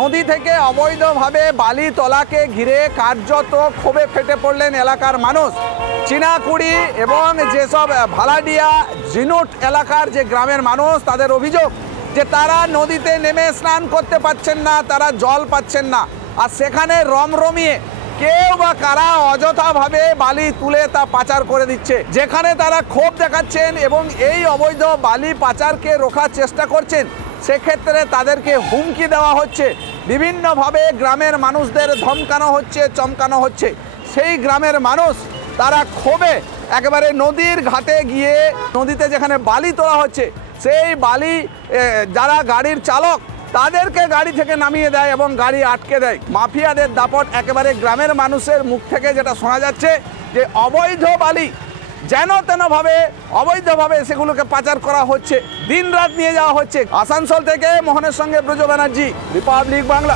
নদী থেকে অবৈধভাবে বালি তোলাকে ঘিরে কার্যত ক্ষোভে ফেটে পড়লেন এলাকার মানুষ। চিনাকুড়ি এবং যেসব ভালাডিয়া জিনুট এলাকার যে গ্রামের মানুষ, তাদের অভিযোগ যে তারা নদীতে নেমে স্নান করতে পারছেন না, তারা জল পাচ্ছেন না। আর সেখানে রমরমিয়ে কেউ বা কারা অযথাভাবে বালি তুলে তা পাচার করে দিচ্ছে, যেখানে তারা ক্ষোভ দেখাচ্ছেন এবং এই অবৈধ বালি পাচারকে রোখার চেষ্টা করছেন। সেক্ষেত্রে তাদেরকে হুমকি দেওয়া হচ্ছে, বিভিন্নভাবে গ্রামের মানুষদের ধমকানো হচ্ছে, চমকানো হচ্ছে। সেই গ্রামের মানুষ তারা ক্ষোভে একেবারে নদীর ঘাটে গিয়ে নদীতে যেখানে বালি তোলা হচ্ছে সেই বালি যারা গাড়ির চালক তাদেরকে গাড়ি থেকে নামিয়ে দেয় এবং গাড়ি আটকে দেয়। মাফিয়াদের দাপট একেবারে গ্রামের মানুষের মুখ থেকে যেটা শোনা যাচ্ছে যে অবৈধ বালি যেন তেনভাবে অবৈধভাবে সেগুলোকে পাচার করা হচ্ছে, দিন রাত নিয়ে যাওয়া হচ্ছে। আসানসোল থেকে মোহনের সঙ্গে ব্রজ ব্যানার্জি, রিপাবলিক বাংলা।